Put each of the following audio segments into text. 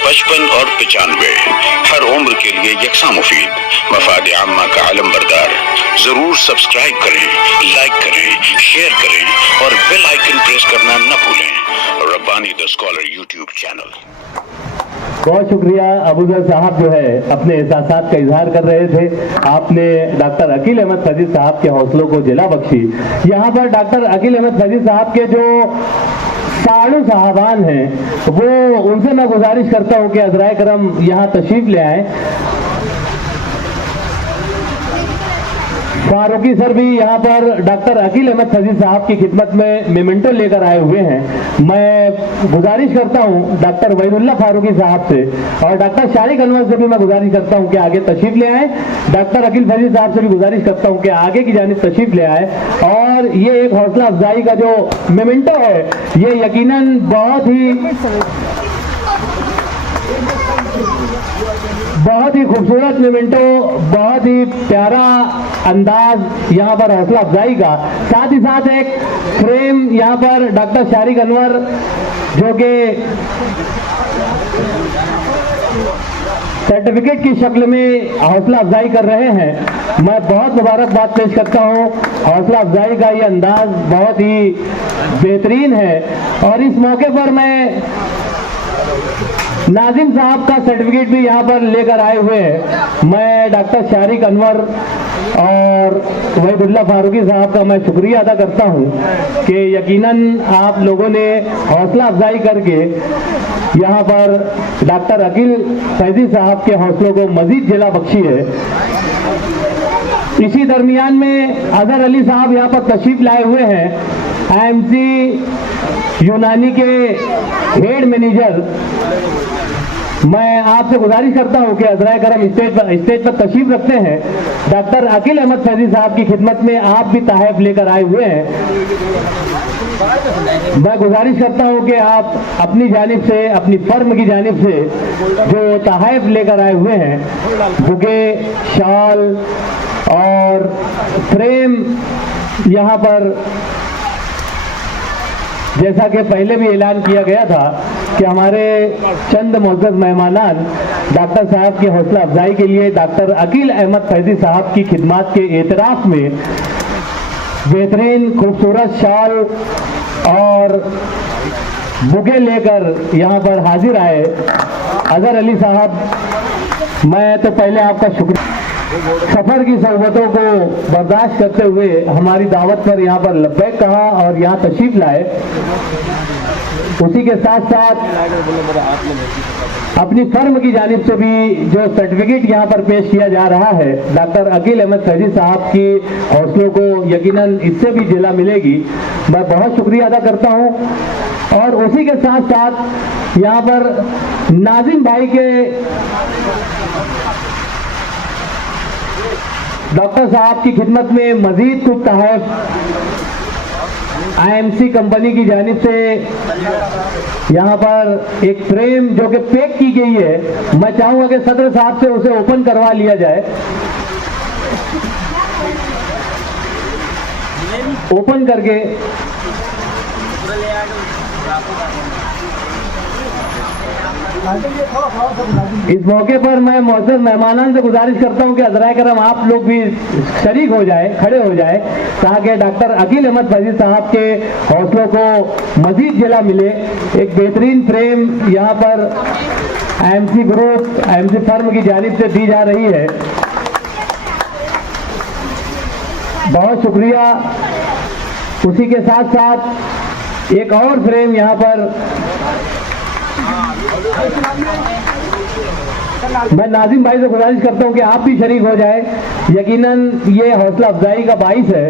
55 और 95 हर उम्र के लिए यकसा मुफीद, मफाद आम्मा का आलम बरदार। जरूर सब्सक्राइब करें, लाइक करें, शेयर करें और बेल आइकन प्रेस करना न भूलें। Rabbani the scholar YouTube channel. बहुत शुक्रिया। अबूजर साहब जो है अपने एहसासात का इजहार कर रहे थे। आपने डॉक्टर अकील अहमद फैजी साहब के हौसलों को जिला बख्शी। यहाँ पर डॉक्टर अकील अहमद फैजी साहब के जो साड़ू साहबान हैं, वो उनसे मैं गुजारिश करता हूँ कि अज़राए करम यहाँ तशरीफ ले आए। फारूकी सर भी यहाँ पर डॉक्टर अकील अहमद फैजी साहब की खिदमत में मेमेंटो लेकर आए हुए हैं। मैं गुजारिश करता हूँ डॉक्टर वहीदुल्लाह फारूकी साहब से और डॉक्टर शारिक अनवर से भी मैं गुजारिश करता हूँ कि आगे तशरीफ ले आए। डॉक्टर अकील फैजी साहब से भी गुजारिश करता हूँ कि आगे की जानिब तशरीफ ले आए। और ये एक हौसला अफजाई का जो मेमेंटो है, ये यकीनन बहुत ही खूबसूरत मेमेंटो, बहुत ही प्यारा अंदाज यहाँ पर हौसला अफजाई का। साथ ही साथ एक फ्रेम यहाँ पर डॉक्टर शारिक अनवर जो कि सर्टिफिकेट की शक्ल में हौसला अफजाई कर रहे हैं। मैं बहुत मुबारकबाद पेश करता हूँ। हौसला अफजाई का ये अंदाज बहुत ही बेहतरीन है। और इस मौके पर मैं नाजिम साहब का सर्टिफिकेट भी यहाँ पर लेकर आए हुए हैं। मैं डॉक्टर शारिक अनवर और वहीदुल्लाह फारूकी साहब का मैं शुक्रिया अदा करता हूँ कि यकीनन आप लोगों ने हौसला अफजाई करके यहाँ पर डॉक्टर अकील फैजी साहब के हौसलों को मजीद जिला बख्शी है। इसी दरमियान में अजहर अली साहब यहाँ पर तशरीफ लाए हुए हैं। IMC यूनानी के हेड मैनेजर। मैं आपसे गुजारिश करता हूं कि अज़राए करम स्टेज पर तशरीफ रखते हैं। डॉक्टर अकील अहमद फैजी साहब की खिदमत में आप भी तहफ़ लेकर आए हुए हैं। मैं गुजारिश करता हूं कि आप अपनी जानिब से, अपनी फर्म की जानिब से जो तहफ़ लेकर आए हुए हैं, बुके, शाल और फ्रेम, यहाँ पर जैसा कि पहले भी ऐलान किया गया था कि हमारे चंद मोअज़्ज़ज़ मेहमानान डॉक्टर साहब की हौसला अफजाई के लिए डॉक्टर अकील अहमद फैजी साहब की खिदमत के एतराफ़ में बेहतरीन खूबसूरत शाल और बुके लेकर यहाँ पर हाजिर आए। अजहर अली साहब, मैं तो पहले आपका शुक्रिया। सफर की सोबतों को बर्दाश्त करते हुए हमारी दावत पर यहाँ पर लब्बैक कहा और यहाँ तशरीफ लाए। उसी के साथ साथ अपनी फर्म की जानिब से भी जो सर्टिफिकेट यहाँ पर पेश किया जा रहा है, डॉक्टर अकील अहमद फैजी साहब की हौसलों को यकीनन इससे भी जिला मिलेगी। मैं बहुत शुक्रिया अदा करता हूँ। और उसी के साथ साथ यहाँ पर नाजिम भाई के डॉक्टर साहब की खिदमत में मजीद कुछ तहफ़ IMC कंपनी की जानिब से यहाँ पर एक फ्रेम जो कि पैक की गई है, मैं चाहूँगा कि सदर साहब से उसे ओपन करवा लिया जाए। ओपन करके इस मौके पर मैं मुअज़्ज़ज़ मेहमानान से गुजारिश करता हूं कि अज़राए करम आप लोग भी शरीक हो जाए, खड़े हो जाए, ताकि डॉक्टर अकील अहमद फैजी साहब के हौसलों को मजीद जिला मिले। एक बेहतरीन फ्रेम यहाँ पर IMC ग्रुप, IMC फर्म की जानिब से दी जा रही है। बहुत शुक्रिया। उसी के साथ साथ एक और फ्रेम यहाँ पर मैं नाजिम भाई से गुजारिश करता हूं कि आप भी शरीक हो जाए। यकीनन ये हौसला अफजाई का बाइस है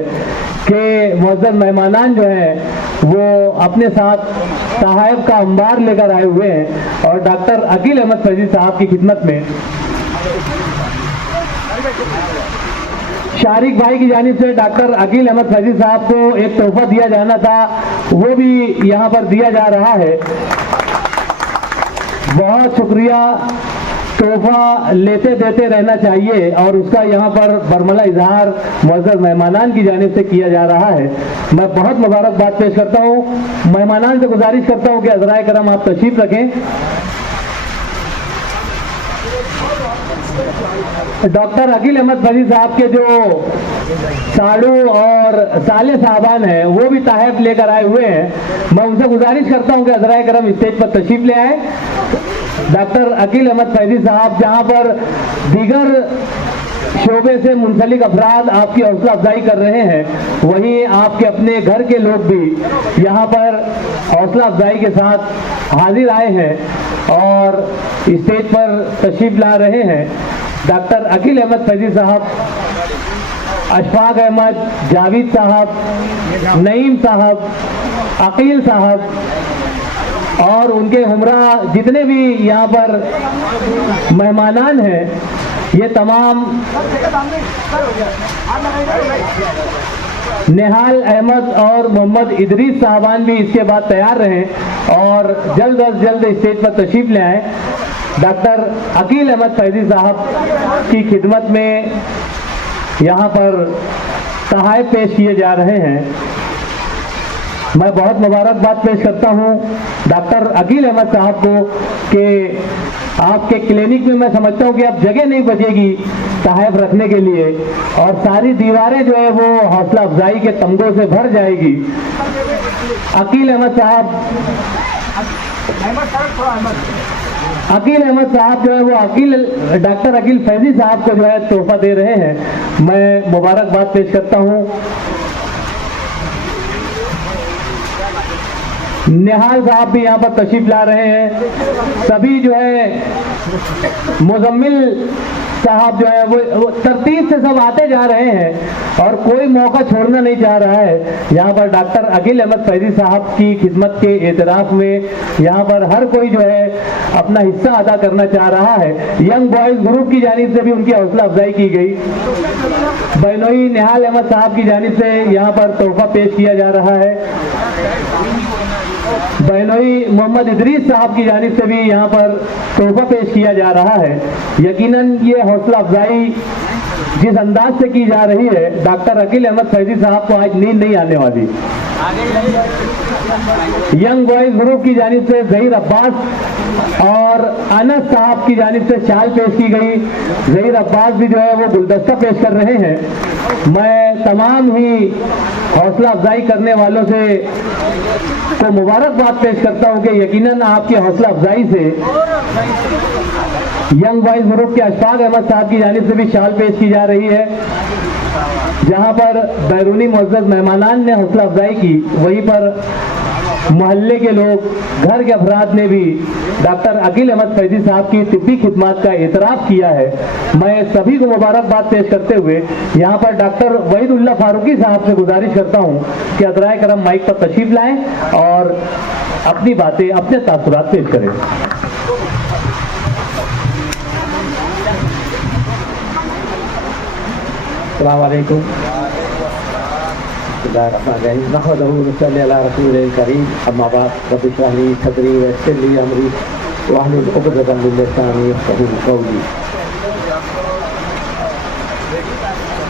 कि मुअज़्ज़ज़ मेहमानान जो हैं वो अपने साथ तहफ़ का अंबार लेकर आए हुए हैं और डॉक्टर अकील अहमद फैजी साहब की खिदमत में शारिक भाई की जानिब से डॉक्टर अकील अहमद फैजी साहब को एक तोहफा दिया जाना था, वो भी यहाँ पर दिया जा रहा है। बहुत शुक्रिया। तोहफा लेते देते रहना चाहिए और उसका यहाँ पर बरमला इजहार मुअज़्ज़ज़ मेहमानान की जानिब से किया जा रहा है। मैं बहुत मुबारकबाद पेश करता हूँ। मेहमानान से गुजारिश करता हूँ कि अज़राए करम आप तशरीफ रखें। डॉक्टर अकील अहमद फैजी साहब के जो साड़ू और साले साहबान हैं वो भी ताहफ़ लेकर आए हुए हैं। मैं उनसे गुजारिश करता हूं कि हज़राए करम स्टेज पर तशरीफ ले आए। डॉक्टर अकील अहमद फैजी साहब जहां पर दीगर शोबे से मुंसलिक अफराद आपकी हौसला अफजाई कर रहे हैं, वहीं आपके अपने घर के लोग भी यहाँ पर हौसला अफजाई के साथ हाजिर आए हैं और स्टेज पर तशरीफ ला रहे हैं। डॉक्टर अकील अहमद फैजी साहब, अशफाक अहमद, जावेद साहब, नईम साहब, अकील साहब और उनके हमरा जितने भी यहाँ पर मेहमानान हैं, ये तमाम निहाल अहमद और मोहम्मद इदरीस साहबान भी इसके बाद तैयार रहें और जल्द अज जल्द स्टेज पर तशरीफ ले आएँ। डॉक्टर अकील अहमद फैजी साहब की खिदमत में यहाँ पर तोहफ़े पेश किए जा रहे हैं। मैं बहुत मुबारकबाद पेश करता हूँ डॉक्टर अकील अहमद साहब को कि आपके क्लिनिक में मैं समझता हूँ कि अब जगह नहीं बचेगी तोहफ़ रखने के लिए और सारी दीवारें जो है वो हौसला अफजाई के तमगों से भर जाएगी। अकील अहमद साहब जो है वो डॉक्टर अकील फैजी साहब को जो है तोहफा दे रहे हैं। मैं मुबारकबाद पेश करता हूँ। निहाल साहब भी यहाँ पर तशरीफ ला रहे हैं। सभी जो है मुजम्मिल साहब जो है वो तरतीब से सब आते जा रहे हैं और कोई मौका छोड़ना नहीं चाह रहा है। यहाँ पर डॉक्टर अकील अहमद फैजी साहब की खिदमत के एतराफ़ में यहाँ पर हर कोई जो है अपना हिस्सा अदा करना चाह रहा है। यंग बॉयज़ ग्रुप की जानिब से भी उनकी हौसला अफजाई की गई। बहनोई निहाल अहमद साहब की जानिब से यहाँ पर तोहफा पेश किया जा रहा है। बहनोई मोहम्मद इदरीस साहब की जानिब से भी यहाँ पर तोहफा पेश किया जा रहा है। यकीनन ये हौसला अफजाई जिस अंदाज से की जा रही है, डॉक्टर अकील अहमद फैजी साहब को आज नींद नहीं आने वाली। यंग बॉयज ग्रुप की जानिब से जहीर अब्बास और अनस साहब की जानिब से शाल पेश की गई। जहीर अब्बास भी जो है वो गुलदस्ता पेश कर रहे हैं। मैं तमाम ही हौसला अफजाई करने वालों से तो मुबारकबाद पेश करता हूं कि यकीनन आपकी हौसला अफजाई से यंग बॉयज ग्रुप के अशफाक अहमद साहब की जानिब से भी शाल पेश की जा रही है। जहां पर बैरूनी मुअज़्ज़ज़ मेहमानान ने हौसला अफजाई की, वहीं पर मोहल्ले के लोग, घर के अफराद ने भी डॉक्टर अकील अहमद फैजी साहब की तिब्बी खिदमत का एतराफ़ किया है। मैं सभी को मुबारकबाद पेश करते हुए यहाँ पर डॉक्टर वहीदुल्लाह फारूकी साहब से गुजारिश करता हूँ कि हज़राए करम माइक पर तशरीफ लाएं और अपनी बातें, अपने तासुरात पेश करें। अस्सलाम वालेकुम। अम्मा बाद रब्बि इश्रह ली सदरी वयस्सिर ली अमरी वाहलुल उक़दतम मिन लिसानी यफ़क़हू क़ौली।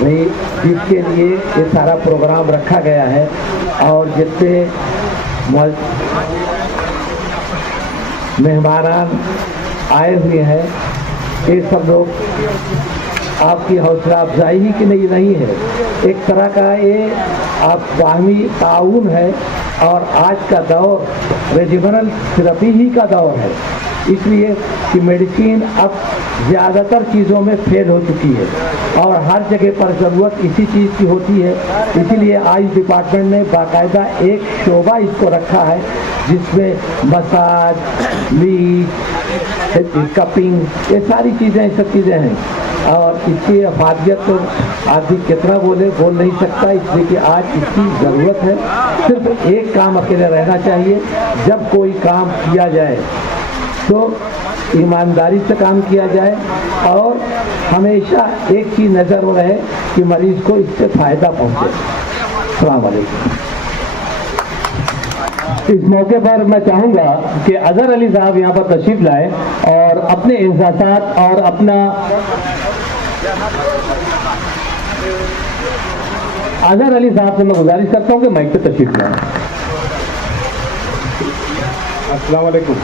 नहीं, जिसके लिए ये सारा प्रोग्राम रखा गया है और जितने मेहमान आए हुए हैं, ये सब लोग आपकी हौसला अफजाई ही की नहीं है, एक तरह का ये आप बाहमी ताउन है। और आज का दौर रेजिमनल थेरेपी ही का दौर है, इसलिए कि मेडिसिन अब ज़्यादातर चीज़ों में फेल हो चुकी है और हर जगह पर ज़रूरत इसी चीज़ की होती है। इसीलिए आज डिपार्टमेंट ने बाकायदा एक शोबा इसको रखा है जिसमें मसाज, लीच, कपिंग, ये सारी चीज़ें, सब चीज़ें हैं। और इसकी अफादियत तो आदमी कितना बोल नहीं सकता, इसलिए कि आज इसकी ज़रूरत है। सिर्फ एक काम अकेले रहना चाहिए। जब कोई काम किया जाए तो ईमानदारी से काम किया जाए और हमेशा एक चीज़ नज़र में रहे कि मरीज़ को इससे फ़ायदा पहुँचे। अस्सलाम वालेकुम। इस मौके पर मैं चाहूँगा कि अजहर अली साहब यहाँ पर तशरीफ लाए और अपने एहसासात और अपना अजहर अली साहब से मैं गुजारिश करता हूँ कि माइक पे तशरीफ लाएं। अस्सलाम वालेकुम।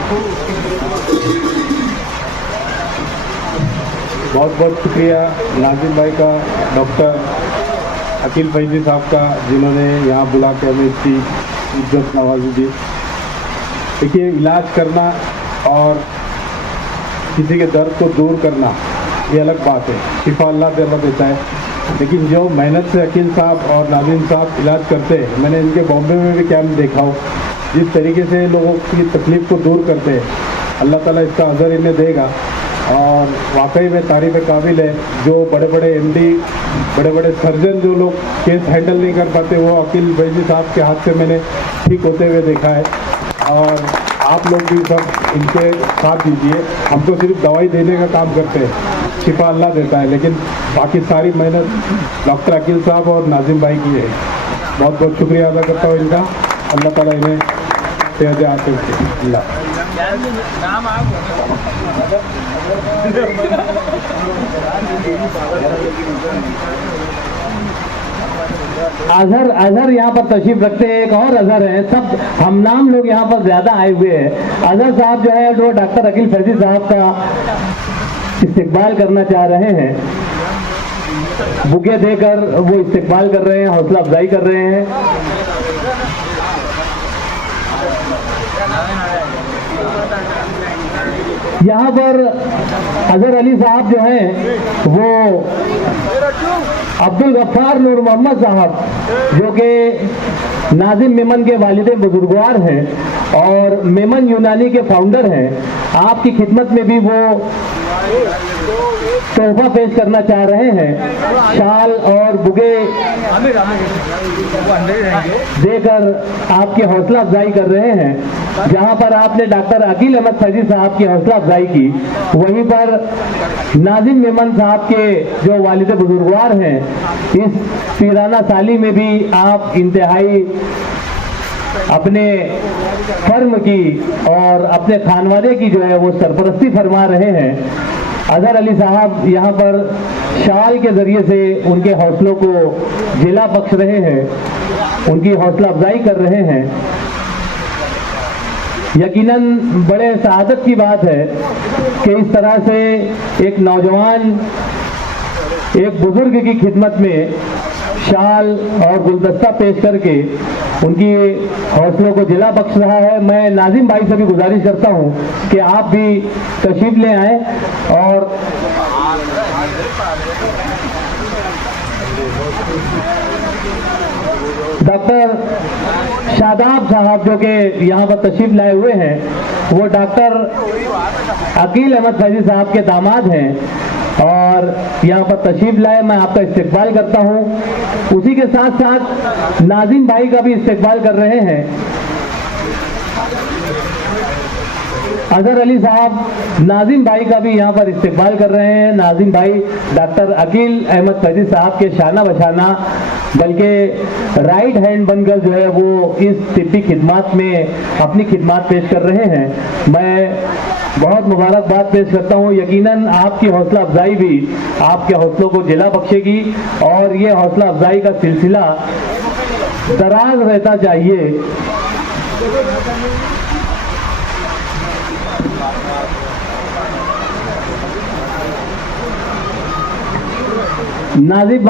बहुत बहुत शुक्रिया नाजिम भाई का, डॉक्टर अकील फैजी साहब का, जिन्होंने यहाँ बुला के हमें इसकी इज्जत नवाजी दी। देखिए, इलाज करना और किसी के दर्द को दूर करना ये अलग बात है, शिफा अल्लाह से अल्लाह देता है। लेकिन जो मेहनत से अकील साहब और नाजिम साहब इलाज करते हैं, मैंने इनके बॉम्बे में भी कैंप देखा हो, जिस तरीके से लोगों की तकलीफ़ को दूर करते हैं, अल्लाह ताला इसका अज़र इन्हें देगा। और वाकई में तारीफ़ काबिल है। जो बड़े बड़े एमडी, बड़े बड़े सर्जन जो लोग केस हैंडल नहीं कर पाते, वो अकील फैजी साहब के हाथ से मैंने ठीक होते हुए देखा है। और आप लोग भी सब इनके साथ दीजिए। हम तो सिर्फ दवाई देने का काम करते हैं, शिफा अल्लाह देता है, लेकिन बाकी सारी मेहनत डॉक्टर अकील साहब और नाजिम भाई की है। बहुत बहुत शुक्रिया अदा करता हूँ इनका। अल्लाह ताला इन्हें सेहत आते अल्लाह। अजहर यहाँ पर तशरीफ रखते हैं। एक और अजहर है, सब हम नाम लोग यहाँ पर ज्यादा आए हुए हैं। अजहर साहब जो है वो डॉक्टर अकील फैजी साहब का इस्तेकबाल करना चाह रहे हैं। बुके देकर वो इस्तेकबाल कर रहे हैं, हौसला अफजाई कर रहे हैं। यहाँ पर अजहर अली साहब जो हैं वो अब्दुल गफ्फार नूर मोहम्मद साहब, जो कि नाजिम मेमन के वालिद बुजुर्गवार हैं और मेमन यूनानी के फाउंडर हैं, आपकी खिदमत में भी वो तोहफा पेश करना चाह रहे हैं। शाल और बुगे देकर आपकी हौसला अफजाई कर रहे हैं। जहां पर आपने डॉक्टर अकील अहमद फैजी साहब की हौसला अफजाई की, वहीं पर नाजिम मेमन साहब के जो वालिद बुजुर्गवार हैं, इस पीराना साली में भी आप इंतहाई अपने फर्म की और अपने खानवादे की जो है वो सरपरस्ती फरमा रहे हैं। अजहर अली साहब यहाँ पर शाल के जरिए से उनके हौसलों को जिला बख्श रहे हैं, उनकी हौसला अफजाई कर रहे हैं। यकीनन बड़े सआदत की बात है कि इस तरह से एक नौजवान एक बुजुर्ग की खिदमत में शाल और गुलदस्ता पेश करके उनकी हौसलों को जिला बख्श रहा है। मैं नाजिम भाई से भी गुजारिश करता हूं कि आप भी तशरीफ ले आए और डॉक्टर शादाब साहब जो कि यहाँ पर तशरीफ लाए हुए हैं, वो डॉक्टर अकील अहमद फैजी साहब के दामाद हैं और यहाँ पर तशरीफ लाए। मैं आपका इस्तेकबाल करता हूँ। उसी के साथ साथ नाजिम भाई का भी इस्तेकबाल कर रहे हैं। अजहर अली साहब नाजिम भाई का भी यहाँ पर इस्तेकबाल कर रहे हैं। नाजिम भाई डॉक्टर अकील अहमद फैजी साहब के शाना बशाना, बल्कि राइट हैंड बनकर जो है वो इस तिब्बी खिदमत में अपनी खिदमत पेश कर रहे हैं। मैं बहुत मुबारकबाद पेश करता हूँ। यकीनन आपकी हौसला अफजाई भी आपके हौसलों को जिला बख्शेगी और ये हौसला अफजाई का सिलसिला दराज रहता चाहिए। नाजिम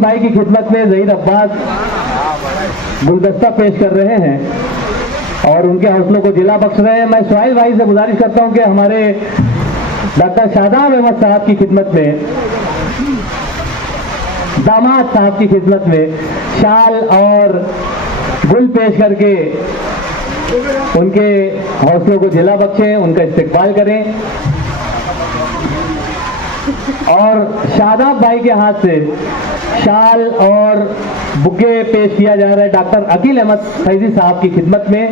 भाई की खिदमत में ज़हीर अब्बास गुलदस्ता पेश कर रहे हैं और उनके हौसलों को जिला बख्श रहे हैं। मैं सुहाइल भाई से गुजारिश करता हूं कि हमारे डॉक्टर शादाब अहमद साहब की खिदमत में, दामाद साहब की खिदमत में शाल और गुल पेश करके उनके हौसलों को जिला बख्शें, उनका इस्तेकबाल करें। और शादाब भाई के हाथ से शाल और बुके पेश किया जा रहा है डॉक्टर अकील अहमद फैजी साहब की खिदमत में।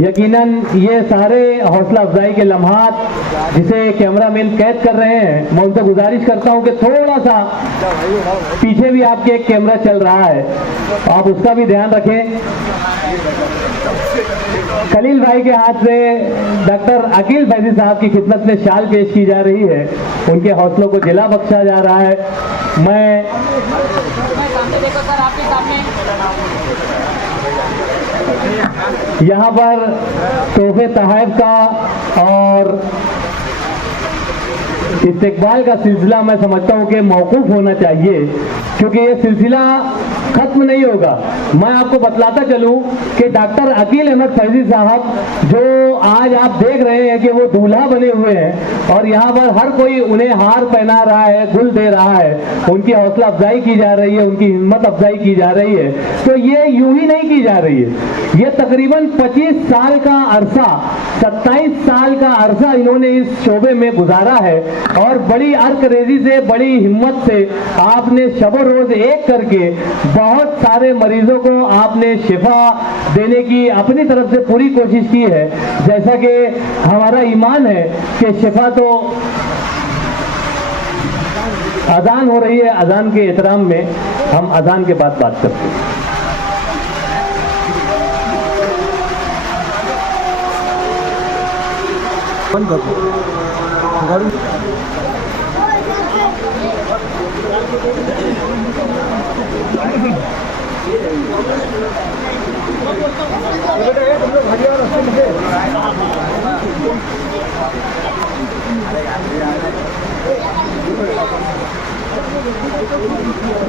यकीनन ये सारे हौसला अफजाई के लम्हात जिसे कैमरामैन कैद कर रहे हैं, मैं उनसे गुजारिश करता हूं कि थोड़ा सा पीछे भी आपके एक कैमरा चल रहा है, आप उसका भी ध्यान रखें। खलील भाई के हाथ से डॉक्टर अकील फैजी साहब की खिदमत में शाल पेश की जा रही है, उनके हौसलों को जिला बख्शा जा रहा है। मैं यहाँ पर तोहफे तहफ़ का और इस्तेकबाल का सिलसिला मैं समझता हूँ कि मौकूफ होना चाहिए, क्योंकि ये सिलसिला खत्म नहीं होगा। मैं आपको बतलाता चलूँ कि डॉक्टर अकील अहमद फैजी साहब जो आज आप देख रहे हैं कि वो दूल्हा बने हुए हैं और यहाँ पर हर कोई उन्हें हार पहना रहा है, गुल दे रहा है, उनकी हौसला अफजाई की जा रही है, उनकी हिम्मत अफजाई की जा रही है, तो ये यूं ही नहीं की जा रही है। ये तकरीबन 25 साल का अरसा, 27 साल का अरसा इन्होंने इस शोबे में गुजारा है और बड़ी अर्करेजी से, बड़ी हिम्मत से आपने शबो रोज एक करके बहुत सारे मरीजों को आपने शिफा देने की अपनी तरफ से पूरी कोशिश की है। जैसा कि हमारा ईमान है कि शिफा तो अजान हो रही है, अजान के एहतराम में हम अजान के बाद बात करते हैं। बंद कर दो गाड़ी।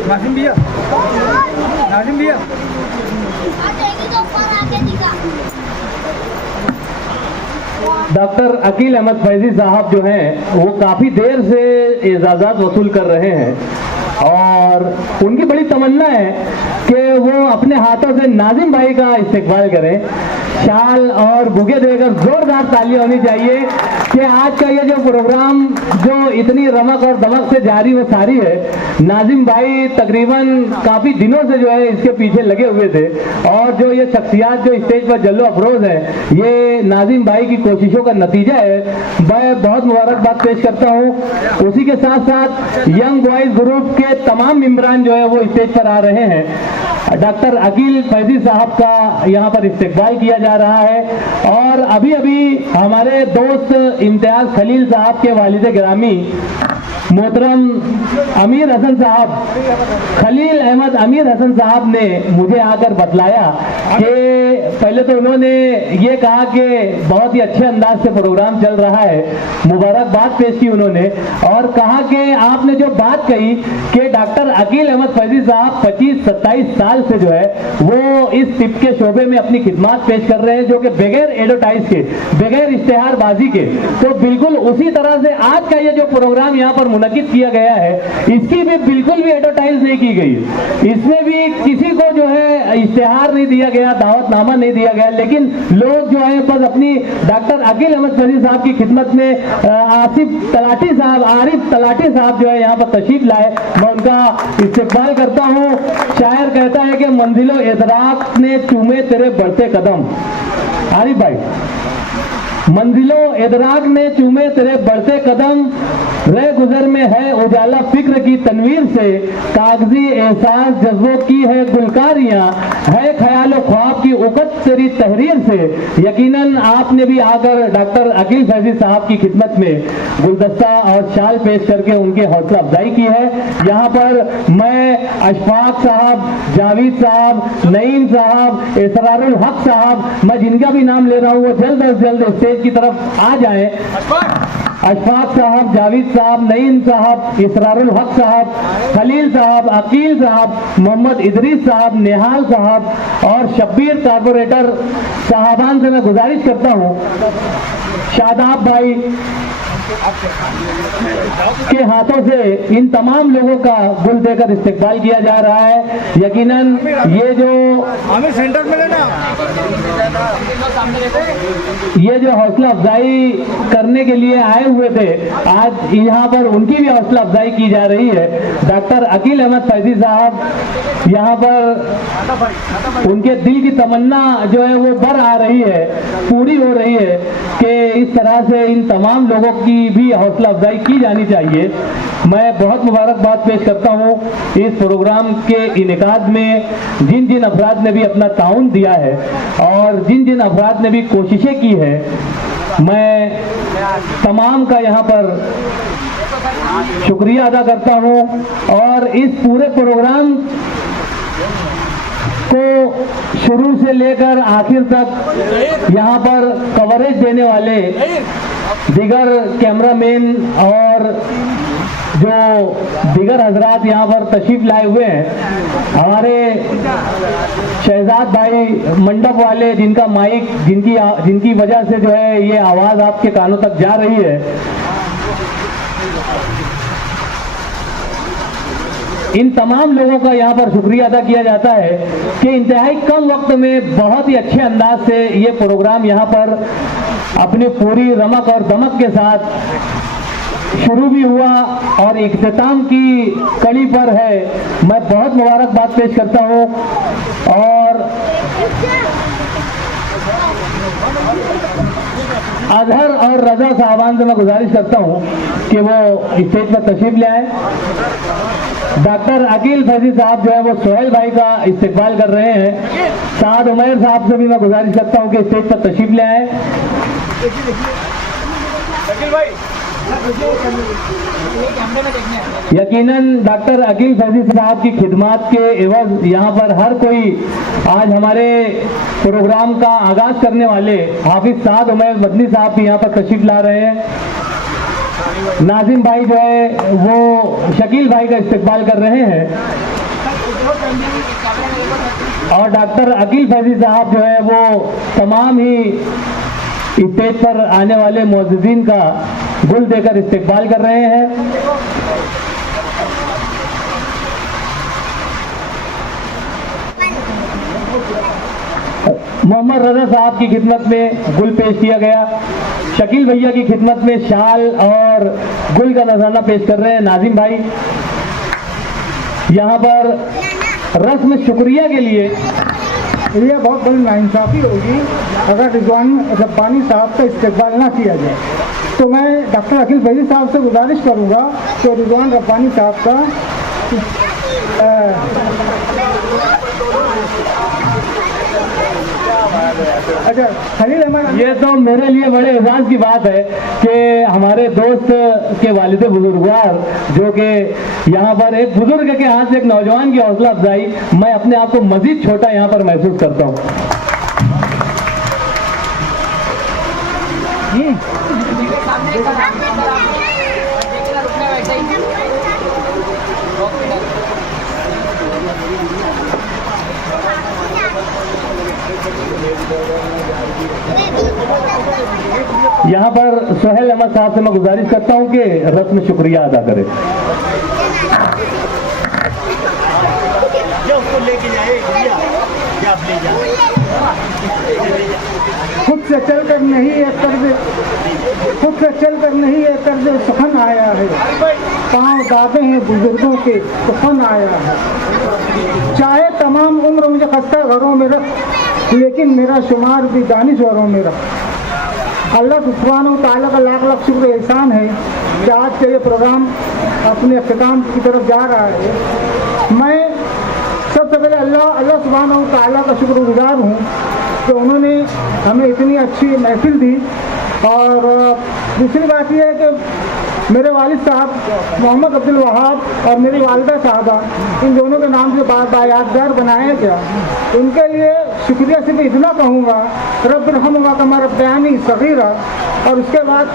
नाजिम भैया, नाजिम भैया डॉक्टर अकील अहमद फैजी साहब जो हैं वो काफ़ी देर से एजाज़ात वसूल कर रहे हैं और उनकी बड़ी तमन्ना है कि वो अपने हाथों से नाजिम भाई का इस्तेकबाल करें। शाल और बुके देकर जोरदार तालियां होनी चाहिए कि आज का ये जो प्रोग्राम जो इतनी रमक और दमक से जारी व सारी है, नाजिम भाई तकरीबन काफ़ी दिनों से जो है इसके पीछे लगे हुए थे और जो ये शख्सियात जो स्टेज पर जल्लो अफरोज है, ये नाजिम भाई की कोशिशों का नतीजा है। मैं बहुत मुबारकबाद पेश करता हूँ। उसी के साथ साथ यंग बॉयज ग्रुप के तमाम मेंबरान जो है वो स्टेज पर आ रहे हैं। डॉक्टर अकील फैजी साहब का यहाँ पर इस्तेकबाल किया जा रहा है और अभी अभी हमारे दोस्त इम्तियाज खलील साहब के वालिद गिरामी मोहतरम अमीर हसन साहब, खलील अहमद अमीर हसन साहब ने मुझे आकर बतलाया कि पहले तो उन्होंने ये कहा कि बहुत ही अच्छे अंदाज से प्रोग्राम चल रहा है, मुबारकबाद पेश की उन्होंने और कहा कि आपने जो बात कही कि डॉक्टर अकील अहमद फैजी साहब 25-27 साल से जो है वो इस टिप के शोबे में अपनी खिदमत पेश कर रहे हैं, जो कि बगैर एडवर्टाइज के, बगैर इश्तेहारबाजी के। तो बिल्कुल उसी तरह से आज का ये जो प्रोग्राम यहाँ पर मुनक्किद किया गया है, इसकी भी बिल्कुल भी एडवर्टाइज नहीं की गई, इसमें भी किसी को जो है इश्तेहार नहीं दिया गया, दावतनामा नहीं दिया गया, लेकिन लोग जो है बस अपनी डॉक्टर अकील अहमद फैजी साहब की खिदमत में आरिफ तलाटी साहब जो है यहाँ पर तशरीफ लाए, मैं उनका इस्तेकबाल करता हूँ। शायर कहता है कि मंजिलो इदराक ने चूमे तेरे बढ़ते कदम, आरिफ भाई, मंजिलो इदराक ने चूमे तेरे बढ़ते कदम, रह गुजर में है उजाला फिक्र की तनवीर से, कागजी एहसास जज्बों की है गुलकारियां, है ख्याल ख्वाब की उकत तेरी तहरीर से। यकीनन आपने भी आकर डॉक्टर अकील फैजी साहब की खिदमत में गुलदस्ता और शाल पेश करके उनकी हौसला अफजाई की है। यहाँ पर मैं अशफाक साहब, जावेद साहब, नईम साहब, इसरारुल हक साहब, मैं जिनका भी नाम ले रहा हूँ वो जल्द अज जल्द स्टेज की तरफ आ जाए। अशफाक साहब, जावेद साहब, नईम साहब, इसरारुल हक साहब, खलील साहब, अकील साहब, मोहम्मद इदरीस साहब, निहाल साहब और शब्बीर कारपोरेटर साहबान से मैं गुजारिश करता हूँ शादाब भाई के हाथों से इन तमाम लोगों का गुल देकर इस्तेकबाल किया जा रहा है। यकीनन ये जो हमें सेंटर में लेना, ये जो हौसला अफजाई करने के लिए आए हुए थे, आज यहाँ पर उनकी भी हौसला अफजाई की जा रही है। डॉक्टर अकील अहमद फैजी साहब यहाँ पर उनके दिल की तमन्ना जो है वो बर आ रही है, पूरी हो रही है कि इस तरह से इन तमाम लोगों की भी हौसला अफजाई की जानी चाहिए। मैं बहुत मुबारकबाद पेश करता हूँ इस प्रोग्राम के इनेकाद में जिन जिन अफराद ने भी अपना ताउन दिया है और जिन जिन अफराद ने भी कोशिशें की है, मैं तमाम का यहाँ पर शुक्रिया अदा करता हूँ और इस पूरे प्रोग्राम को शुरू से लेकर आखिर तक यहाँ पर कवरेज देने वाले दीगर कैमरामैन और जो दीगर हजरात यहाँ पर तशरीफ लाए हुए हैं, हमारे शहजाद भाई मंडप वाले जिनका माइक जिनकी वजह से जो है ये आवाज आपके कानों तक जा रही है, इन तमाम लोगों का यहाँ पर शुक्रिया अदा किया जाता है कि इंतहाई कम वक्त में बहुत ही अच्छे अंदाज से ये प्रोग्राम यहाँ पर अपनी पूरी रमक और दमक के साथ शुरू भी हुआ और इख्तिताम की कड़ी पर है। मैं बहुत मुबारकबाद पेश करता हूँ और अजहर और रजा साहबान से मैं गुजारिश करता हूँ कि वो स्टेज पर तशरीफ ले आए। डॉक्टर अकील फैजी साहब जो है वो सोहेल भाई का इस्तकबाल कर रहे हैं। साद उमैर साहब से भी मैं गुजारिश करता हूँ कि स्टेज पर तशरीफ ले आए। यकीनन डॉक्टर अकील फैजी साहब की खिदमत के एवज यहाँ पर हर कोई आज हमारे प्रोग्राम का आगाज करने वाले हाफिज साद उमैर मदनी साहब भी यहाँ पर तशरीफ ला रहे हैं। नाजिम भाई जो है वो शकील भाई का इस्तकबाल कर रहे हैं और डॉक्टर अकील फैजी साहब जो है वो तमाम ही स्टेज पर आने वाले मुअज्जिज़ीन का गुल देकर इस्तकबाल कर रहे हैं। मोहम्मद रजा साहब की खिदमत में गुल पेश किया गया। शकील भैया की खिदमत में शाल और गुल का नजराना पेश कर रहे हैं नाजिम भाई। यहाँ पर रस्म शुक्रिया के लिए ये बहुत बड़ी नाइंसाफी होगी अगर रिजवान रब्बानी साहब का इस्तेकबाल ना किया जाए। तो मैं डॉक्टर अकील फैजी साहब से गुजारिश करूँगा कि रिजवान रब्बानी साहब का अच्छा खलील अहमद, ये तो मेरे लिए बड़े एजाज की बात है कि हमारे दोस्त के वालिद बुजुर्गवार जो कि यहाँ पर एक बुजुर्ग के हाथ से एक नौजवान की हौसला अफजाई, मैं अपने आप को मजीद छोटा यहाँ पर महसूस करता हूँ। यहाँ पर सोहेल अहमद साहब से मैं गुजारिश करता हूँ कि रस्म शुक्रिया अदा करें। खुद से चलकर नहीं एक कर्ज सुखन आया है, पाँव दादे हैं बुजुर्गों के सुखन आया है। चाहे तमाम उम्र मुझे खस्ता घरों में रख, लेकिन मेरा शुमार भी दानिश्वरों में रख। अल्लाह सुब्हानहू तआला का लाख लाख शुक्र एहसान है कि आज का ये प्रोग्राम अपने अख्ताम की तरफ जा रहा है। मैं सबसे पहले अल्लाह सुब्हानहू तआला का शुक्रगुजार हूँ कि उन्होंने हमें इतनी अच्छी महफिल दी। और दूसरी बात यह है कि मेरे वालिद साहब मोहम्मद अब्दुल वहाब और मेरी वालिदा साहबा, इन दोनों के नाम से बायादगार बनाया गया। उनके लिए शुक्रिया सिर्फ इतना कहूँगा, रब्बिरहमुहुमा कमा रब्बयानी सगीरा। और उसके बाद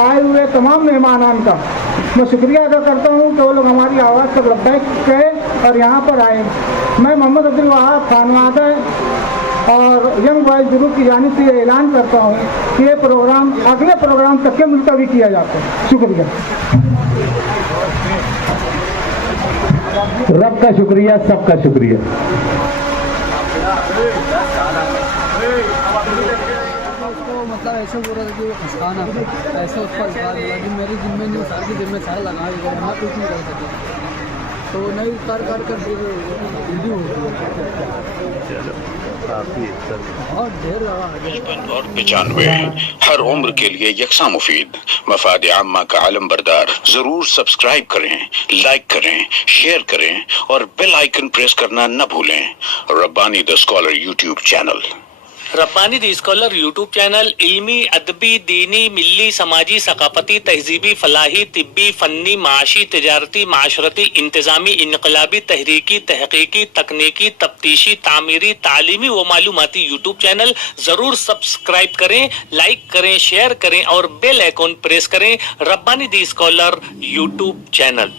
आए हुए तमाम मेहमानान का मैं शुक्रिया अदा करता हूँ कि वो लोग हमारी आवाज़ तक लब्बैक कहे और यहाँ पर आए। मैं मोहम्मद अब्दुल वहाब खानवादा और यंग बॉयज़ ग्रुप की जानिब से ये ऐलान करता हूँ कि ये प्रोग्राम अगले प्रोग्राम तक के मुलतवी किया जाता है। शुक्रिया। रब का शुक्रिया, सबका शुक्रिया। मतलब ऐसे बोल रहा था कि वो फंसाना ऐसे उसका इस्तेमाल हुआ कि मेरी जिम्मे नहीं साल की जिम्मे सारा लगा गया, मैं कुछ नहीं कर सका। तो नहीं कर वीडियो बहुत ढेर लगा। 55 और 95 हर उम्र के लिए यकसा मुफीद मफाद आम्मा का आलम बरदार। जरूर सब्सक्राइब करें, लाइक करें, शेयर करें और बेल आइकन प्रेस करना न भूलें। Rabbani the scholar YouTube channel. Rabbani the scholar YouTube channel इल्मी, अदबी, दीनी, मिल्ली, समाजी, सकाफती, तहजीबी, फलाही, तिब्बी, फन्नी, माशी, तिजारती, माशरती, इंतजामी, इनकलाबी, तहरीकी, तहकीकी, तकनीकी, तफ्तीशी, तामीरी, तालीमी व मालूमाती यूट्यूब चैनल जरूर सब्सक्राइब करें, लाइक करें, शेयर करें और बेल आइकॉन प्रेस करें। Rabbani the scholar YouTube channel.